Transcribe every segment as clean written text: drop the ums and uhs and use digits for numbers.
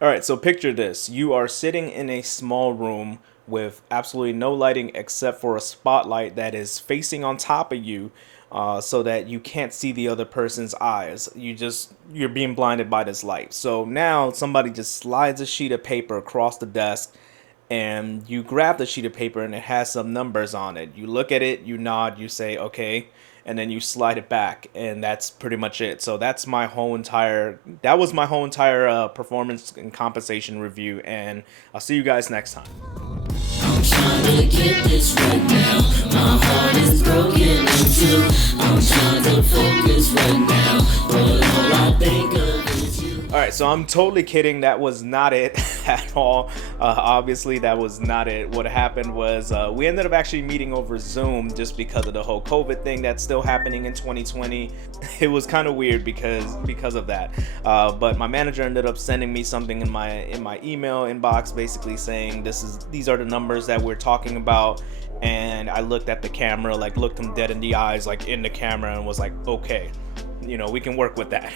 All right, so picture this. You are sitting in a small room with absolutely no lighting except for a spotlight that is facing on top of you, so that you can't see the other person's eyes. You're being blinded by this light. So now somebody just slides a sheet of paper across the desk, and you grab the sheet of paper and it has some numbers on it. You look at it, you nod, you say okay, and then you slide it back, and that's pretty much it. So that was my whole entire performance and compensation review, and I'll see you guys next time. I'm trying to get this right now. My heart is broken in two. I'm trying to focus right now, but all I think of is you. All right, so I'm totally kidding. That was not it at all. Obviously, that was not it. What happened was we ended up actually meeting over Zoom just because of the whole COVID thing that's still happening in 2020. It was kind of weird because of that. But my manager ended up sending me something in my email inbox, basically saying these are the numbers that we're talking about. And I looked at the camera, like looked him dead in the eyes, like in the camera, and was like, okay, we can work with that.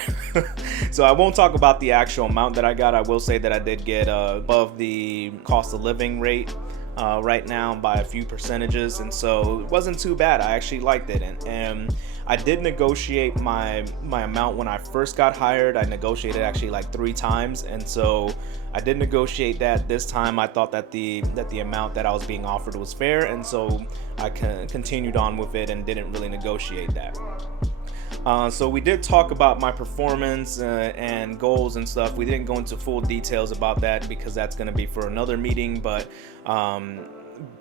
So I won't talk about the actual amount that I got. I will say that I did get above the cost of living rate right now by a few percentages, and so it wasn't too bad. I actually liked it, and I did negotiate my amount when I first got hired. I negotiated actually like 3 times, and so I did negotiate that this time. I thought that the amount that I was being offered was fair, and so I continued on with it and didn't really negotiate that. So we did talk about my performance and goals and stuff. We didn't go into full details about that because that's going to be for another meeting. But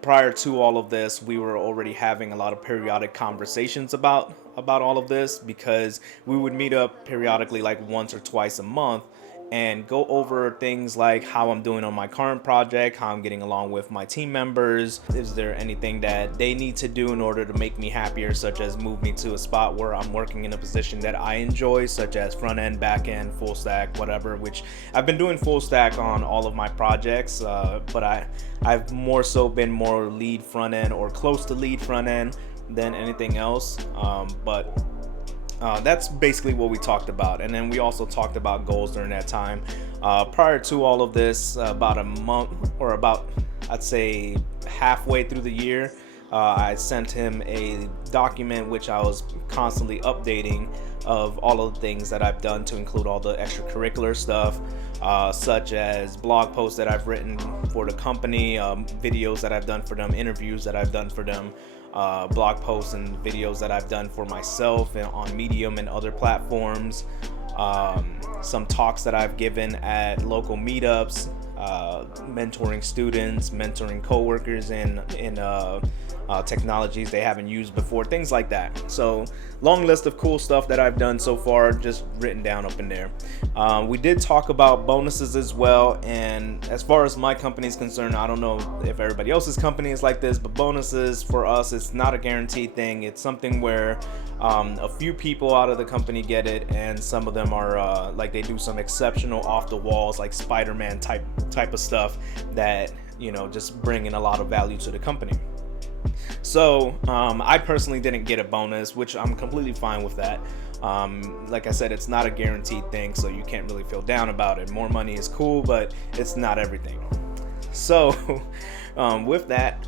prior to all of this, we were already having a lot of periodic conversations about all of this, because we would meet up periodically, like once or twice a month, and go over things like how I'm doing on my current project, how I'm getting along with my team members. Is there anything that they need to do in order to make me happier, such as move me to a spot where I'm working in a position that I enjoy, such as front end, back end, full stack, whatever, which I've been doing full stack on all of my projects, but I've more so been more lead front end or close to lead front end than anything else. But that's basically what we talked about. And then we also talked about goals during that time. Prior to all of this, about a month, or about, I'd say, halfway through the year, I sent him a document which I was constantly updating of all of the things that I've done, to include all the extracurricular stuff, such as blog posts that I've written for the company, videos that I've done for them, interviews that I've done for them, blog posts and videos that I've done for myself and on Medium and other platforms, some talks that I've given at local meetups, mentoring students, mentoring coworkers in technologies they haven't used before, things like that. So long list of cool stuff that I've done so far, just written down up in there. We did talk about bonuses as well, and as far as my company is concerned, I don't know if everybody else's company is like this, but bonuses for us, it's not a guaranteed thing. It's something where a few people out of the company get it, and some of them are like, they do some exceptional off the walls, like Spider-Man type of stuff that just bring in a lot of value to the company. So I personally didn't get a bonus, which I'm completely fine with that. Like I said, it's not a guaranteed thing, so you can't really feel down about it. More money is cool, but it's not everything. So with that,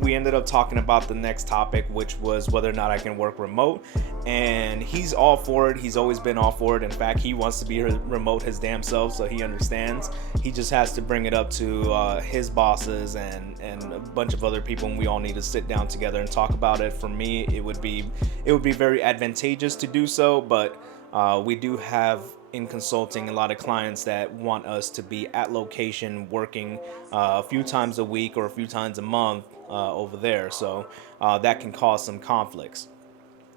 we ended up talking about the next topic, which was whether or not I can work remote, and he's all for it. He's always been all for it. In fact, he wants to be remote his damn self, so he understands. He just has to bring it up to his bosses and a bunch of other people, and we all need to sit down together and talk about it. For me, it would be very advantageous to do so, but we do have in consulting a lot of clients that want us to be at location working a few times a week or a few times a month over there, so that can cause some conflicts.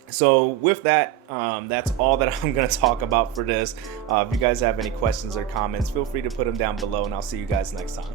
So with that, that's all that I'm going to talk about for this. If you guys have any questions or comments, feel free to put them down below, and I'll see you guys next time.